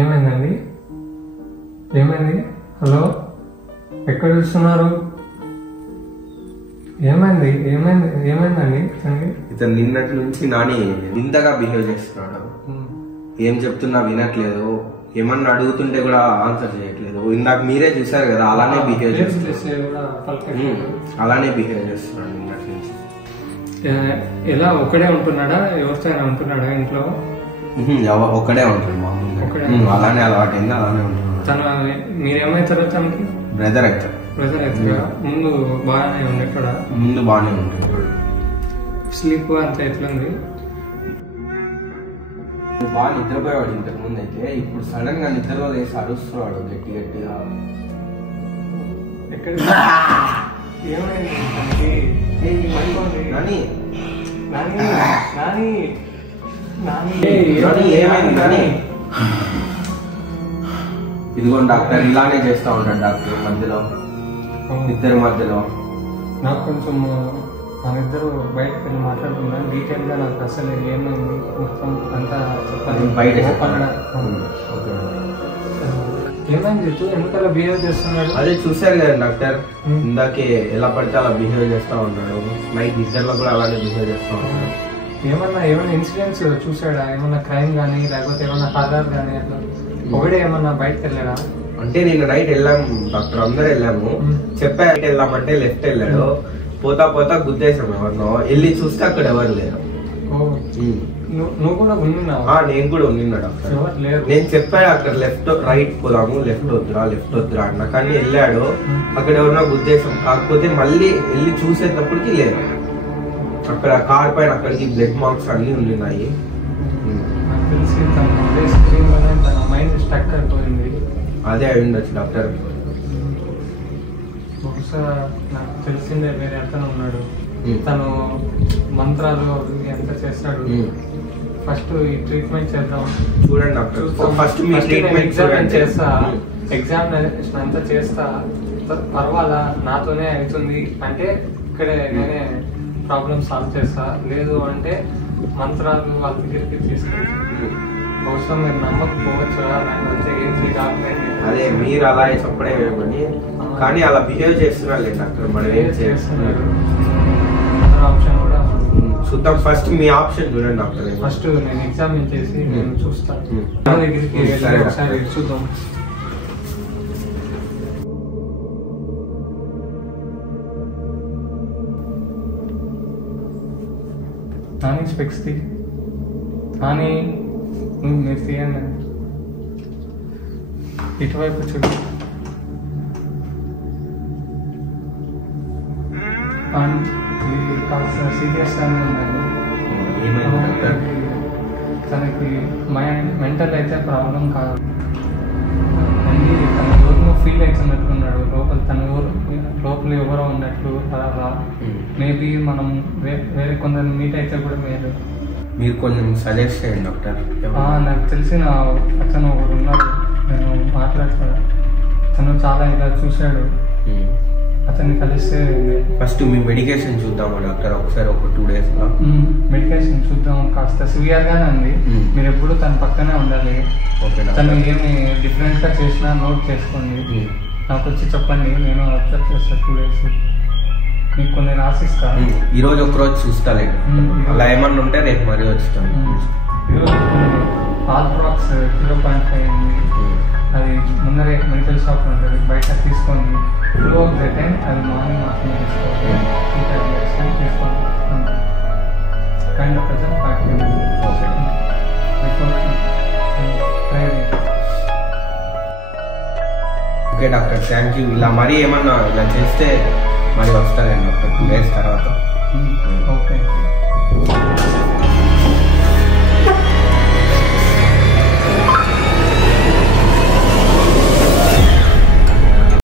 ఏమైందండి? ఏమైంది? హలో, ఎక్కడ చూస్తున్నారు? ఏమైంది? ఏమైందండి? ఇతను నిన్నటి నుంచి నాని ఇంతగా బిహేవ్ చేస్తున్నాడు. ఏం చెప్తున్నా వినట్లేదు, ఏమన్నా అడుగుతుంటే కూడా ఆన్సర్ చేయట్లేదు. ఇందాక మీరే చూసారు కదా, అలానే బిహేవ్ చేస్తున్నాడు నిన్నటి నుంచి. ఎలా ఒక్కడే ఉంటున్నాడా? ఎవరితో ఉంటున్నాడా ఇంట్లో? ఒక్కడే ఉంటుంది మామూలుగా, అలానే అలవాటైంది, అలానే ఉంటున్నాడు. తను మీరేమవుతారో తనకి? బ్రదర్ అవుతారు. ముందు బాగానే ఉండే ఇక్కడ, ముందు బాగానే ఉంటుంది. స్లీప్ అంతా ఎట్లుంది? బాగా నిద్రపోయాడు ఇంతకు ముందు అయితే, ఇప్పుడు సడన్ గా నిద్రలో లేసి అరుస్తున్నాడు గట్టి గట్టిగా. ఎక్కడ ఏమైంది? ఇదిగోండి డాక్టర్, ఇలానే చేస్తా ఉంటాడు డాక్టర్ మధ్యలో, ఇద్దరి మధ్యలో. నాకు కొంచెం మన ఇద్దరు బయటకు వెళ్ళి మాట్లాడుకున్నాను డీటెయిల్ గా. నాకు అసలు ఏమైంది మొత్తం అంతా చెప్పాలి. బయట ఏమైంది? ఎందుకలా బిహేవ్ చేస్తున్నాడు? అదే చూసారు కదా డాక్టర్, ఇందాకే ఎలా పడితే అలా బిహేవ్ చేస్తా ఉన్నాడు. నైట్ నిద్రలో కూడా అలానే బిహేవ్ చేస్తా ఉన్నాడు. ఏమన్నా ఇన్సిడెంట్స్ చూసాడా? ఏమన్నా క్రైమ్ గానీ లేకపోతే ఏమన్నా హారర్ గానీ అట్లా ఒకడే ఏమన్నా బయటకు వెళ్ళాడా? అంటే నేను నైట్ వెళ్ళాము డాక్టర్, అందరూ వెళ్ళాము. చెప్పా వెళ్దామంటే లెఫ్ట్ వెళ్ళాడు. పోతా పోతా గుద్దేశాం ఎవరినో. వెళ్ళి చూస్తే అక్కడ ఎవరు లేరు. నువ్వు కూడా ఉన్నావా? నేను కూడా ఉన్నా డాక్టర్. నేను చెప్పాడు అక్కడ లెఫ్ట్ రైట్ పోదాము, లెఫ్ట్ వద్దురా అన్న. కానీ వెళ్ళాడు, అక్కడ ఎవరినో గుద్దేశాం. కాకపోతే మళ్ళీ వెళ్ళి చూసేటప్పటికి లేదు. అక్కడ కార్ పైన అక్కడికి బ్లడ్ మార్క్స్ అన్ని ఉన్నాయి. అదే అయి ఉండొచ్చు డాక్టర్. బహుశా నాకు తెలిసిందే వేరే అతను ఉన్నాడు, తను మంత్రాలు ఎంత చేస్తాడు. ఫస్ట్ ఈ ట్రీట్మెంట్ చేద్దాం చూడండి డాక్టర్. ఫస్ట్ ఎగ్జామినేషన్ అంతా చేస్తా, పర్వాలా నాతోనే అవుతుంది అంటే ఇక్కడే నేనే ప్రాబ్లమ్ సాల్వ్ చేస్తా. లేదు అంటే మంత్రాలు వాళ్ళ దగ్గరికి తీసుకెళ్ళి, బహుశా మీరు నమ్మకపోవచ్చు. అదే మీరు అలా చెప్పడేమని, కానీ అలా బిహేవ్ చేస్తున్నారు డాక్టర్. మనం ఏం చేస్తున్నారు ఆప్షన్ కూడా చూద్దాం. ఫస్ట్ మీ ఆప్షన్ చూడండి డాక్టర్. ఫస్ట్ నేను ఎగ్జామిన్ చేసి నేను చూస్తాను. ఒకసారి చూద్దాం. నాని స్పెక్స్ ది, నాని మీరు తీయండి, ఇటువైపు చూడు. కాస్త సీరియస్ గానే ఉందండి. తనకి మెంటల్ అయితే ప్రాబ్లం కాదు, తన ఎవరినో ఫీల్ అవుతున్నట్టున్నాడు లోపల. లోపల ఎవరో ఉన్నట్లు అలా. మేబీ మనం వేరే కొందరు మీట్ అయితే కూడా మీరు కొంచెం సజెస్ట్ చేయండి డాక్టర్. నాకు తెలిసిన అతను ఒకరు ఉన్నారు, నేను మాట్లాడతాను. తను చాలా ఇలా చూశాడు, అతన్ని కలిస్తే. ఫస్ట్ మీ మెడికేషన్ చూద్దామా డాక్టర్ ఒకసారి, ఒక 2 days లో మెడికేషన్ చూద్దాం. కాస్త సివియర్ గానే ఉంది, మీరు ఎప్పుడు తన పక్కనే ఉండాలి. తను ఏమి డిఫరెంట్ గా చేసినా నోట్ చేసుకోండి, నాకు వచ్చి చెప్పండి, నేను అబ్జర్వ్ చేస్తాను. 2 days మీకు కొన్ని రాసిస్తా. ఈ రోజు ఒక రోజు చూస్తాలేండి, అలా ఏమన్నా ఉంటే రేపు మరీ వచ్చుతాను. ఈరోజు ఆల్ప్రాక్స్ 0.5 ఉంది, అది ముందరే మెడికల్ షాప్ ఉంటుంది, బయట తీసుకోండి. అది మార్నింగ్ మాత్రమే తీసుకోవాలి, తీసుకోండి. Kind of present okay doctor, thank you. ఇలా మరీ ఏమన్నా ఇలా చేస్తే మరి వస్తానండి డాక్టర్ 2 days తర్వాత. ఓకే.